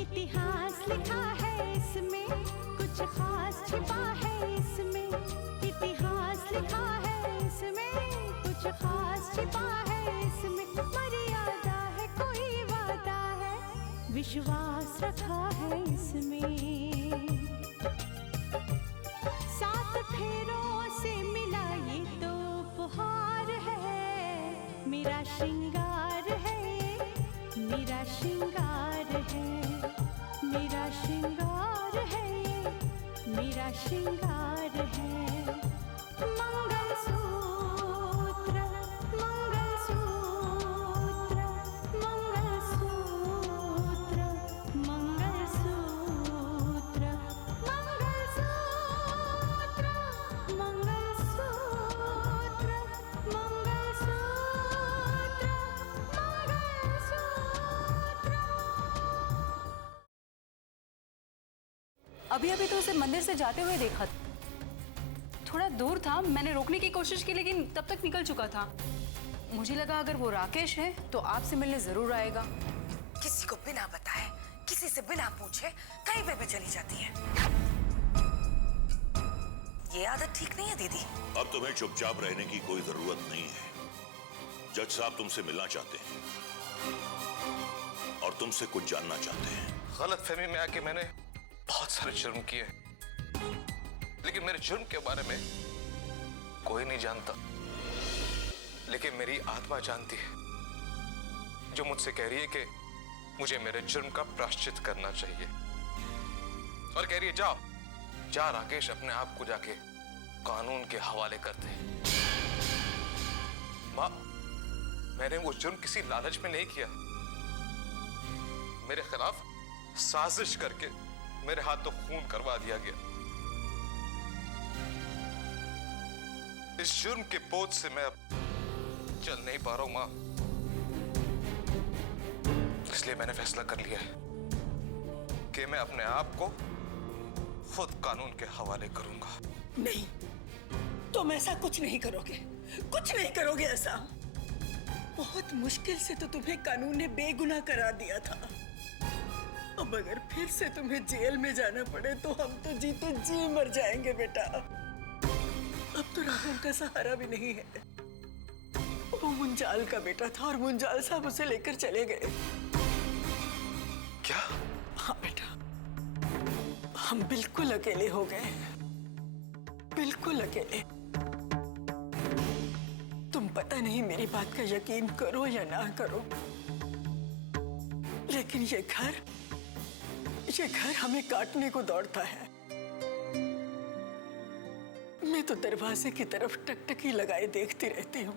इतिहास लिखा है इसमें, कुछ खास छिपा है इसमें। इतिहास लिखा है इसमें, कुछ खास छिपा है इसमें। मर्यादा है कोई वादा है, विश्वास रखा है इसमें। सात फेरों से मिला ये तो उपहार है, मेरा श्रृंगार है, मेरा श्रृंगार है, मेरा श्रृंगार है, मेरा श्रृंगार है। मंगलसूत्र, मंगलसूत्र, मंगलसूत्र, मंगलसूत्र, मंगलसूत्र, मंगलसूत्र, अभी अभी तो उसे मंदिर से जाते हुए देखा था। थोड़ा दूर था, मैंने रोकने की कोशिश की लेकिन तब तक निकल चुका था। मुझे लगा अगर वो राकेश है तो आपसे मिलने जरूर आएगा। किसी को बिना बताए, किसी से बिना पूछे कहीं पे भी चली जाती है। ये आदत ठीक नहीं है दीदी। अब तुम्हें चुपचाप रहने की कोई जरूरत नहीं है। जज साहब तुमसे मिलना चाहते हैं और तुमसे कुछ जानना चाहते हैं। गलतफहमी में आके मैंने बहुत सारे जुर्म किए, लेकिन मेरे जुर्म के बारे में कोई नहीं जानता। लेकिन मेरी आत्मा जानती है, जो मुझसे कह रही है कि मुझे मेरे जुर्म का प्रायश्चित करना चाहिए। और कह रही है जाओ जा राकेश, अपने आप को जाके कानून के हवाले कर दे। मां, मैंने वो जुर्म किसी लालच में नहीं किया। मेरे खिलाफ साजिश करके मेरे हाथ तो खून करवा दिया गया। इस जुर्म के बोझ से मैं अब चल नहीं पा रहा हूं मां, इसलिए मैंने फैसला कर लिया है कि मैं अपने आप को खुद कानून के हवाले करूंगा। नहीं, तुम ऐसा कुछ नहीं करोगे, कुछ नहीं करोगे ऐसा। बहुत मुश्किल से तो तुम्हें कानून ने बेगुनाह करार दिया था। अब अगर फिर से तुम्हें जेल में जाना पड़े तो हम तो जीते जी मर जाएंगे बेटा। अब तो राहुल का सहारा भी नहीं है। वो मुंजाल का बेटा था और मुंजाल साहब उसे लेकर चले गए। क्या? हाँ बेटा, हम बिल्कुल अकेले हो गए, बिल्कुल अकेले। तुम पता नहीं मेरी बात का यकीन करो या ना करो, लेकिन ये घर हमें काटने को दौड़ता है। मैं तो दरवाजे की तरफ टकटकी लगाए देखती रहती हूँ।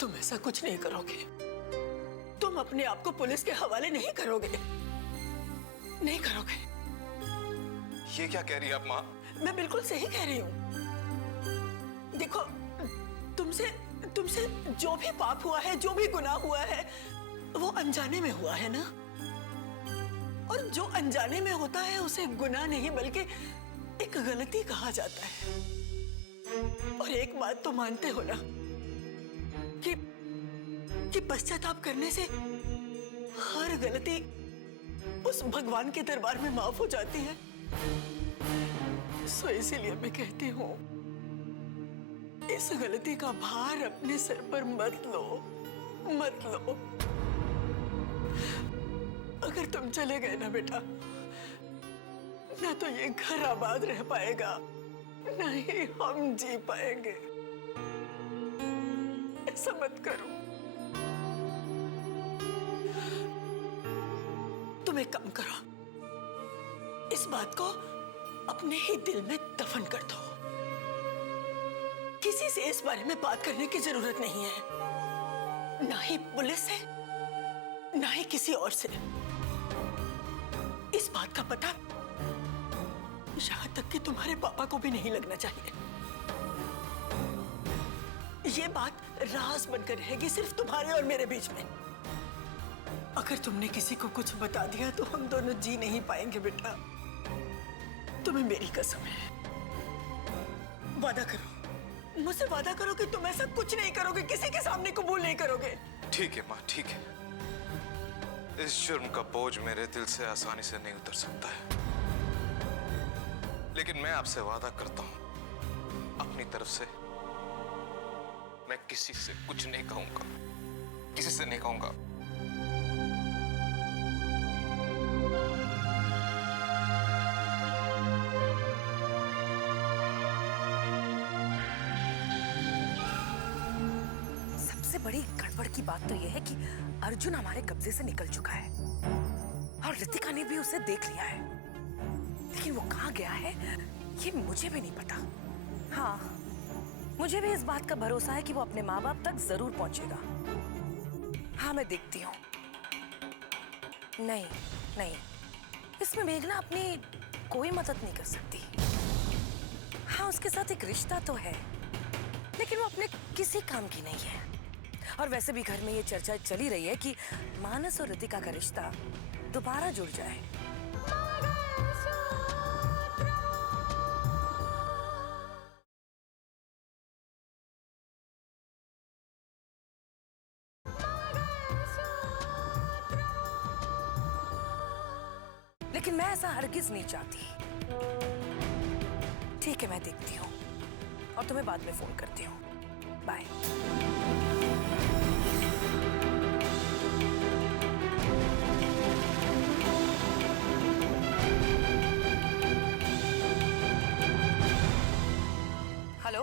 तुम ऐसा कुछ नहीं करोगे, तुम अपने आप को पुलिस के हवाले नहीं करोगे, नहीं करोगे। ये क्या कह रही है आप मां? मैं बिल्कुल सही कह रही हूँ। देखो, तुमसे जो भी पाप हुआ है, जो भी गुनाह हुआ है, वो अनजाने में हुआ है ना। और जो अनजाने में होता है उसे गुनाह नहीं बल्कि एक गलती कहा जाता है। और एक बात तो मानते हो ना कि पश्चाताप करने से हर गलती उस भगवान के दरबार में माफ हो जाती है। सो इसीलिए मैं कहती हूँ, इस गलती का भार अपने सर पर मत लो, मत लो। अगर तुम चले गए ना बेटा, ना तो ये घर आबाद रह पाएगा, ना ही हम जी पाएंगे। ऐसा मत करो। तुम एक काम करो, इस बात को अपने ही दिल में दफन कर दो। किसी से इस बारे में बात करने की जरूरत नहीं है, ना ही पुलिस से, ना ही किसी और से। इस बात का पता यहां तक कि तुम्हारे पापा को भी नहीं लगना चाहिए। ये बात राज बनकर रहेगी सिर्फ तुम्हारे और मेरे बीच में। अगर तुमने किसी को कुछ बता दिया तो हम दोनों जी नहीं पाएंगे बेटा। तुम्हें मेरी कसम है, वादा करो, मुझसे वादा करो कि तुम ऐसा कुछ नहीं करोगे, किसी के सामने कबूल नहीं करोगे। ठीक है माँ, ठीक है। इस जुर्म का बोझ मेरे दिल से आसानी से नहीं उतर सकता है, लेकिन मैं आपसे वादा करता हूं, अपनी तरफ से मैं किसी से कुछ नहीं कहूंगा, किसी से नहीं कहूंगा। सबसे बड़ी गड़बड़ की बात तो यह है कि अर्जुन हमारे कब्जे से निकल चुका है और रितिका ने भी उसे देख लिया है, लेकिन वो कहाँ गया है ये मुझे भी नहीं पता। हाँ, मुझे भी इस बात का भरोसा है कि वो अपने माँ बाप तक जरूर पहुंचेगा। हाँ, मैं देखती हूँ। नहीं नहीं, इसमें मेघना अपनी कोई मदद नहीं कर सकती। हाँ, उसके साथ एक रिश्ता तो है, लेकिन वो अपने किसी काम की नहीं है। और वैसे भी घर में ये चर्चा चली रही है कि मानस और रितिका का रिश्ता दोबारा जुड़ जाए। लेकिन मैं ऐसा हरगिज नहीं चाहती। ठीक है, मैं देखती हूँ और तुम्हें बाद में फोन करती हूँ। बाय। हेलो,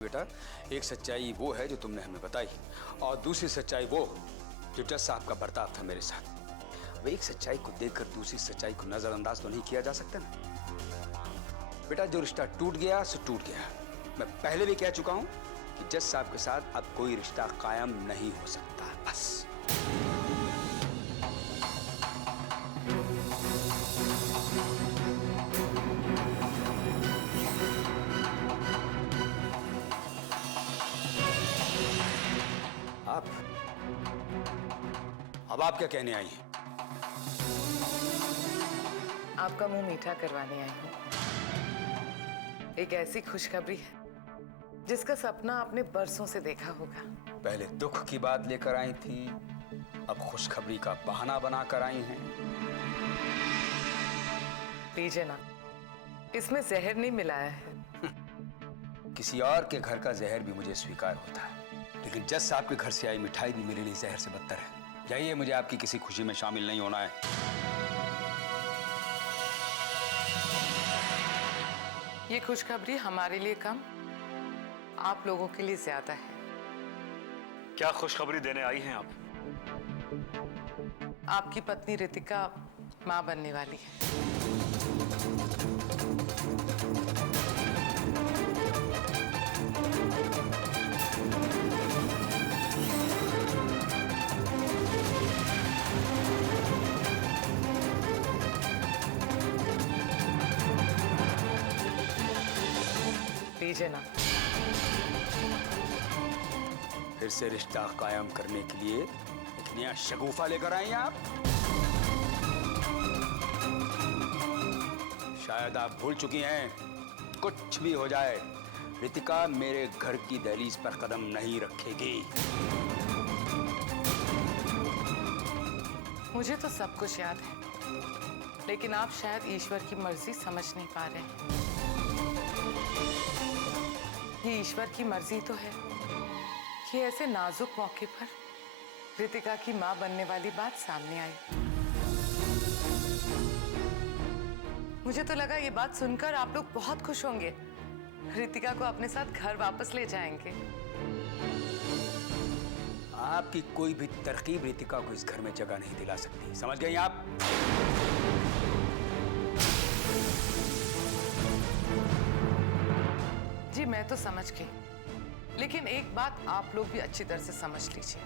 बेटा, एक सच्चाई वो है जो तुमने हमें बताई और दूसरी सच्चाई वो जो जज साहब का बर्ताव था मेरे साथ। अब एक सच्चाई को देखकर दूसरी सच्चाई को नजरअंदाज तो नहीं किया जा सकता ना। बेटा, जो रिश्ता टूट गया सो टूट गया। मैं पहले भी कह चुका हूं कि जज साहब के साथ अब कोई रिश्ता कायम नहीं हो सकता। बस। अब आप क्या कहने आई हैं? आपका मुंह मीठा करवाने आई हूँ। एक ऐसी खुशखबरी है जिसका सपना आपने बरसों से देखा होगा। पहले दुख की बात लेकर आई थी, अब खुशखबरी का बहाना बनाकर आई हैं। लीजिए ना, इसमें जहर नहीं मिलाया है। किसी और के घर का जहर भी मुझे स्वीकार होता है, लेकिन जज साहब के घर से आई मिठाई भी मेरे लिए जहर से बदतर है। जाइए, मुझे आपकी किसी खुशी में शामिल नहीं होना है। ये खुशखबरी हमारे लिए कम, आप लोगों के लिए ज्यादा है। क्या खुशखबरी देने आई हैं आप? आपकी पत्नी रितिका मां बनने वाली है। लीजिए ना। फिर से रिश्ता कायम करने के लिए एक नया शगुफा लेकर आई आप। शायद आप भूल चुकी हैं, कुछ भी हो जाए रितिका मेरे घर की दहलीज पर कदम नहीं रखेगी। मुझे तो सब कुछ याद है, लेकिन आप शायद ईश्वर की मर्जी समझ नहीं पा रहे हैं। ये ईश्वर की मर्जी तो है कि ऐसे नाजुक मौके पर रितिका की मां बनने वाली बात सामने आई। मुझे तो लगा ये बात सुनकर आप लोग बहुत खुश होंगे, रितिका को अपने साथ घर वापस ले जाएंगे। आपकी कोई भी तरकीब रितिका को इस घर में जगह नहीं दिला सकती, समझ गई आप? जी मैं तो समझ गई, लेकिन एक बात आप लोग भी अच्छी तरह से समझ लीजिए।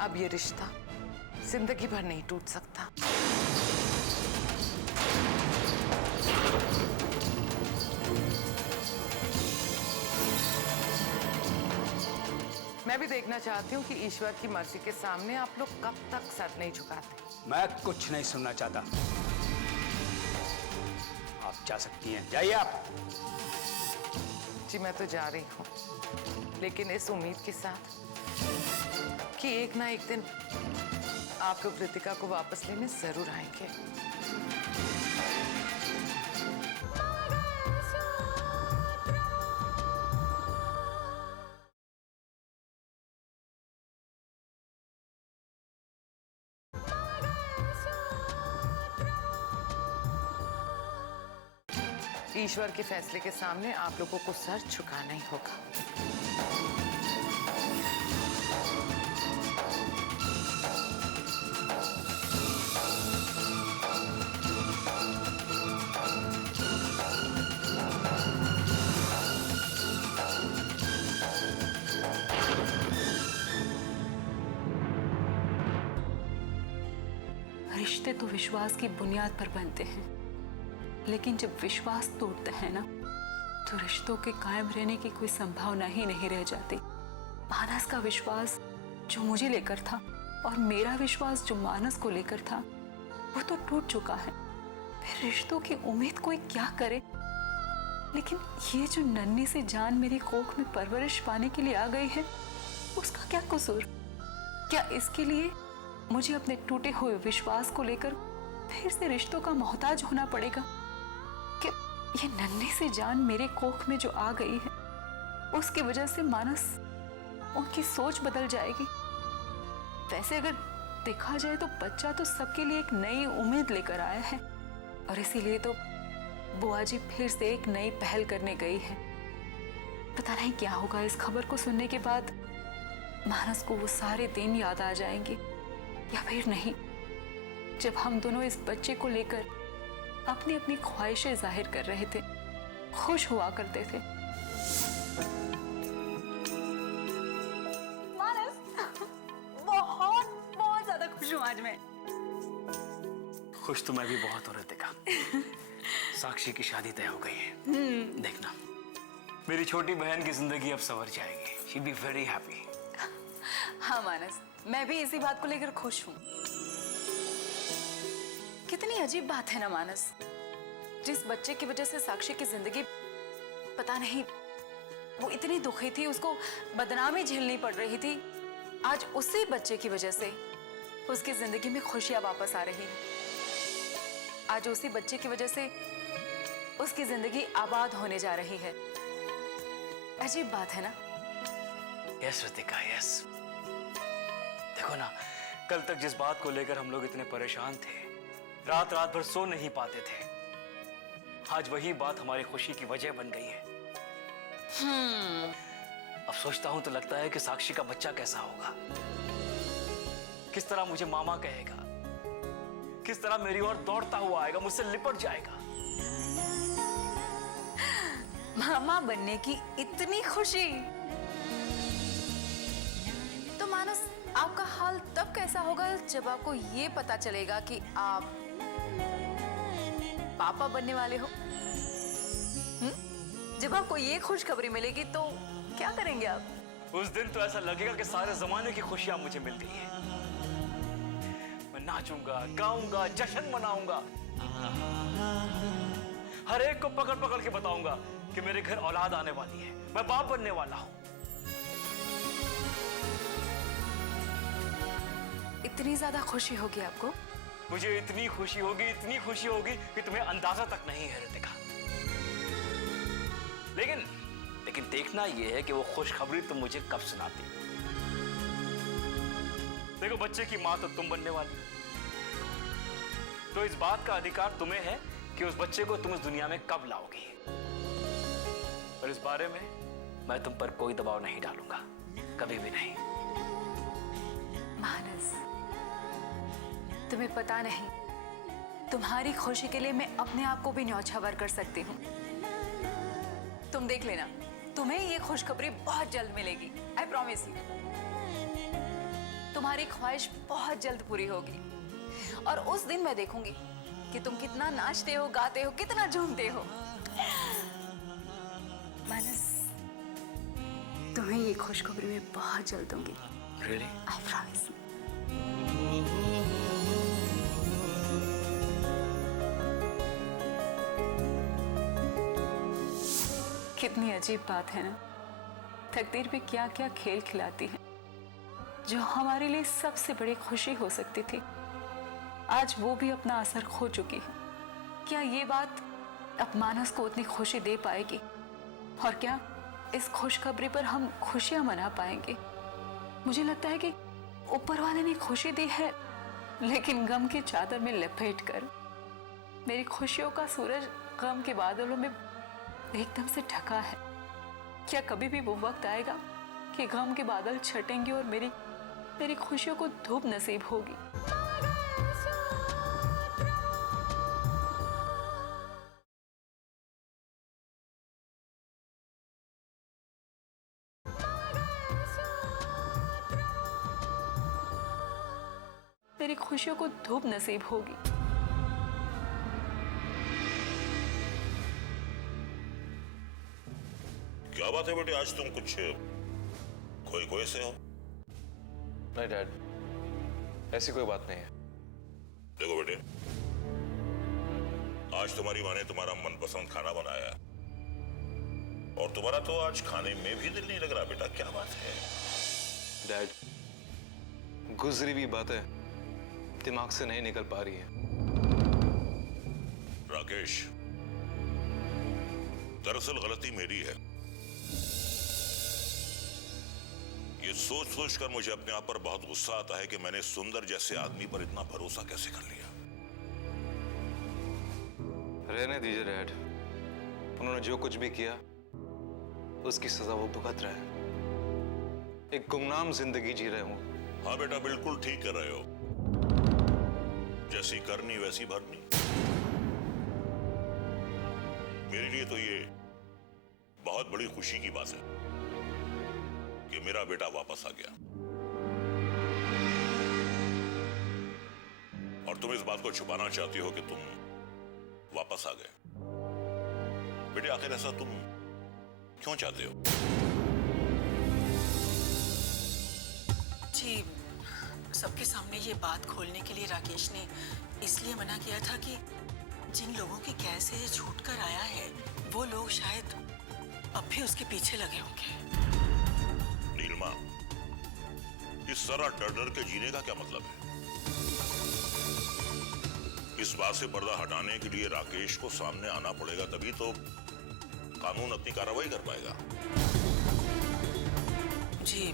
अब ये रिश्ता जिंदगी भर नहीं टूट सकता। मैं भी देखना चाहती हूँ कि ईश्वर की मर्जी के सामने आप लोग कब तक सर नहीं झुकाते। मैं कुछ नहीं सुनना चाहता। आप जा सकती हैं, जाइए आप। जी मैं तो जा रही हूँ, लेकिन इस उम्मीद के साथ कि एक ना एक दिन आप लोग रितिका को वापस लेने जरूर आएंगे। ईश्वर के फैसले के सामने आप लोगों को सर झुकाना ही होगा। रिश्ते तो विश्वास की बुनियाद पर बनते हैं, लेकिन जब विश्वास टूटता है ना, तो रिश्तों के कायम रहने की कोई संभावना ही नहीं रह जाती। मानस का विश्वास जो मुझे लेकर था और मेरा विश्वास जो मानस को लेकर था, वो तो टूट चुका है। फिर रिश्तों की उम्मीद कोई क्या करे? लेकिन ये जो नन्ही सी जान मेरी कोख में परवरिश पाने के लिए आ गई है, उसका क्या कसूर? क्या इसके लिए मुझे अपने टूटे हुए विश्वास को लेकर फिर से रिश्तों का मोहताज होना पड़ेगा? कि ये नन्ही सी जान मेरे कोख में जो आ गई है, उसकी वजह से मानस उनकी सोच बदल जाएगी। वैसे अगर देखा जाए तो बच्चा तो सबके लिए एक नई उम्मीद लेकर आया है, और इसीलिए तो बुआ जी फिर से एक नई पहल करने गई है। पता नहीं क्या होगा इस खबर को सुनने के बाद। मानस को वो सारे दिन याद आ जाएंगे, या फिर नहीं, जब हम दोनों इस बच्चे को लेकर अपनी अपनी ख्वाहिशें जाहिर कर रहे थे, खुश हुआ करते थे। मानस, बहुत बहुत ज्यादा खुश हूँ आज मैं। खुश तो मैं भी बहुत हो रितिका। साक्षी की शादी तय हो गई है। देखना, मेरी छोटी बहन की जिंदगी अब संवर जाएगी। She be very happy. हाँ मानस, मैं भी इसी बात को लेकर खुश हूँ। कितनी अजीब बात है ना मानस, जिस बच्चे की वजह से साक्षी की जिंदगी पता नहीं वो इतनी दुखी थी, उसको बदनामी झेलनी पड़ रही थी, आज उसी बच्चे की वजह से उसकी जिंदगी में खुशियां वापस आ रही हैं। आज उसी बच्चे की वजह से उसकी जिंदगी आबाद होने जा रही है। अजीब बात है ना? Yes Ritika, yes. देखो ना, कल तक जिस बात को लेकर हम लोग इतने परेशान थे, रात रात भर सो नहीं पाते थे, आज वही बात हमारी खुशी की वजह बन गई है। अब सोचता हूं तो लगता है कि साक्षी का बच्चा कैसा होगा, किस तरह मुझे मामा कहेगा, किस तरह मेरी ओर दौड़ता हुआ आएगा, मुझसे लिपट जाएगा। मामा बनने की इतनी खुशी, तो मानस आपका हाल तब कैसा होगा जब आपको ये पता चलेगा कि आप पापा बनने वाले हो? जब आपको ये खुशखबरी मिलेगी तो क्या करेंगे आप? उस दिन तो ऐसा लगेगा कि सारे जमाने की खुशियां मुझे मिल गई हैं। मैं नाचूंगा, गाऊंगा, जश्न मनाऊंगा, हर एक को पकड़ पकड़ के बताऊंगा कि मेरे घर औलाद आने वाली है, मैं बाप बनने वाला हूं। इतनी ज्यादा खुशी होगी आपको? मुझे इतनी खुशी होगी कि तुम्हें अंदाजा तक नहीं है रितिका। लेकिन देखना यह है कि वो खुशखबरी तुम मुझे कब सुनाती। देखो, बच्चे की मां तो तुम बनने वाली, तो इस बात का अधिकार तुम्हें है कि उस बच्चे को तुम इस दुनिया में कब लाओगी। और इस बारे में मैं तुम पर कोई दबाव नहीं डालूंगा, कभी भी नहीं। मानस, तुम्हें पता नहीं, तुम्हारी खुशी के लिए मैं अपने आप को भी न्यौछावर कर सकती हूँ। तुम देख लेना, तुम्हें ये खुशखबरी बहुत जल्द मिलेगी। I promise you. तुम्हारी ख्वाहिश बहुत जल्द पूरी होगी और उस दिन मैं देखूंगी कि तुम कितना नाचते हो, गाते हो, कितना झूमते हो। मानस, तुम्हें ये खुशखबरी मैं बहुत जल्द दूंगी। Really? I promise. कितनी अजीब बात है ना, तकदीर भी क्या क्या खेल खिलाती है। जो हमारे लिए सबसे बड़ी खुशी हो सकती थी, आज वो भी अपना असर खो चुकी है। क्या ये बात अब मानस को उतनी खुशी दे पाएगी? और क्या इस खुशखबरी पर हम खुशियां मना पाएंगे? मुझे लगता है कि ऊपर वाले ने खुशी दी है, लेकिन गम की चादर में लपेट कर मेरी खुशियों का सूरज गम के बादलों में एकदम से ढका है। क्या कभी भी वो वक्त आएगा कि गम के बादल छटेंगे और मेरी खुशियों को धूप नसीब होगी? मेरी खुशियों को धूप नसीब होगी। क्या बात है बेटे, आज तुम कुछ खोए से हो? नहीं डैड, ऐसी कोई बात नहीं है। देखो बेटे, आज तुम्हारी माँ ने तुम्हारा मनपसंद खाना बनाया और तुम्हारा तो आज खाने में भी दिल नहीं लग रहा। बेटा क्या बात है? डैड, गुजरी हुई बातें दिमाग से नहीं निकल पा रही है। राकेश, दरअसल गलती मेरी है। ये सोच कर मुझे अपने आप पर बहुत गुस्सा आता है कि मैंने सुंदर जैसे आदमी पर इतना भरोसा कैसे कर लिया। रहने दीजिए डैड, उन्होंने जो कुछ भी किया उसकी सजा वो भुगत रहे हैं। एक गुमनाम जिंदगी जी रहे हूं। हाँ बेटा, बिल्कुल ठीक कर रहे हो। जैसी करनी वैसी भरनी। मेरे लिए तो ये बहुत बड़ी खुशी की बात है कि मेरा बेटा वापस आ गया। और तुम इस बात को छुपाना चाहती हो कि तुम वापस आ गए। बेटे आखिर ऐसा तुम क्यों चाहते हो? जी, सबके सामने ये बात खोलने के लिए राकेश ने इसलिए मना किया था कि जिन लोगों की कैद से ये छूट कर आया है, वो लोग शायद अब भी उसके पीछे लगे होंगे। नीलिमा, इस तरह डर के जीने का क्या मतलब है? इस बात से पर्दा हटाने के लिए राकेश को सामने आना पड़ेगा, तभी तो कानून अपनी कार्रवाई कर पाएगा। जी,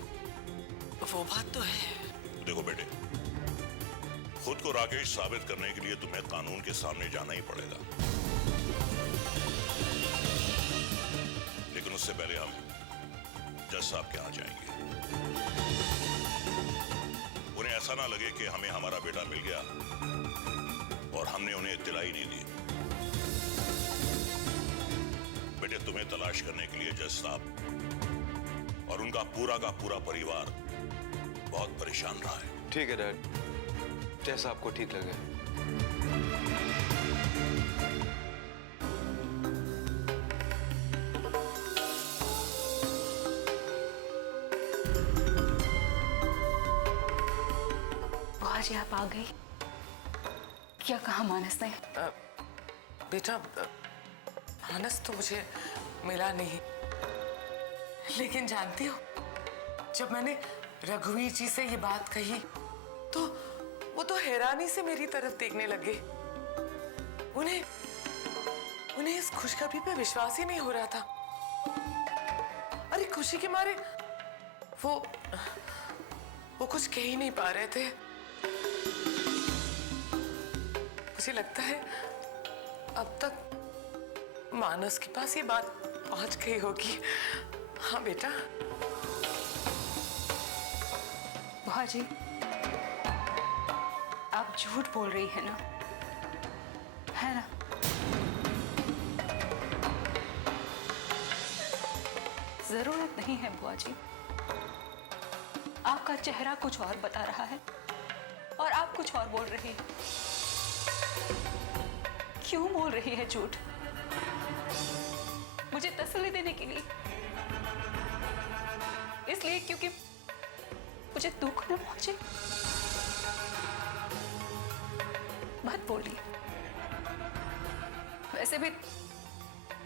वो बात तो है। देखो बेटे, खुद को राकेश साबित करने के लिए तुम्हें कानून के सामने जाना ही पड़ेगा, लेकिन उससे पहले हम जज साहब के यहाँ जाएंगे। उन्हें ऐसा ना लगे कि हमें हमारा बेटा मिल गया और हमने उन्हें इत्तला ही नहीं दी। बेटे, तुम्हें तलाश करने के लिए जज साहब और उनका पूरा का पूरा परिवार बहुत परेशान रहा है। ठीक है डैड, जैसा आपको ठीक लगे। जी आप आ गई। क्या कहा मानस ने? बेटा, मानस तो मुझे मिला नहीं, लेकिन जानती हो, जब मैंने रघुवीर जी से ये बात कही तो वो तो हैरानी से मेरी तरफ देखने लगे। उन्हें इस खुशखबरी पे विश्वास ही नहीं हो रहा था। अरे खुशी के मारे वो कुछ कह ही नहीं पा रहे थे। मुझे लगता है अब तक मानस के पास ये बात पहुंच गई होगी। हाँ बेटा। बुआ जी, आप झूठ बोल रही है ना? है ना? जरूरत नहीं है बुआ जी। आपका चेहरा कुछ और बता रहा है और आप कुछ और बोल रही हैं। क्यों बोल रही है झूठ? मुझे तसल्ली देने के लिए? इसलिए क्योंकि मुझे दुख न पहुंचे? मत बोलिए। वैसे भी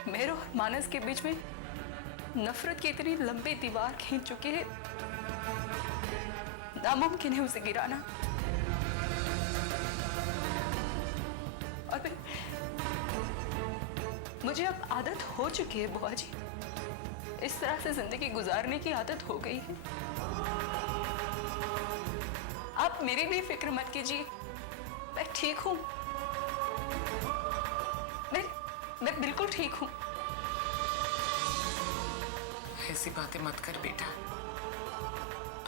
मेरे और मानस के बीच में नफरत की इतनी लंबी दीवार खींच चुकी है, नामुमकिन है उसे गिराना। और फिर मुझे अब आदत हो चुकी है बुआ जी, इस तरह से जिंदगी गुजारने की आदत हो गई है। आप मेरी भी फिक्र मत कीजिए, मैं ठीक हूं। मैं बिल्कुल ठीक हूं। ऐसी बातें मत कर बेटा,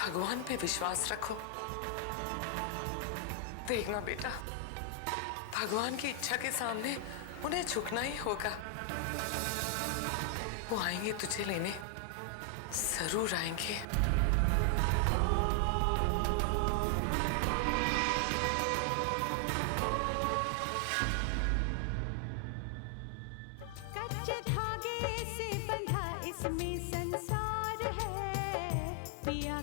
भगवान पे विश्वास रखो। देखना बेटा, भगवान की इच्छा के सामने उन्हें झुकना ही होगा। वो आएंगे तुझे लेने, जरूर आएंगे। कच्चे धागे से बंधा इसमें संसार है पिया।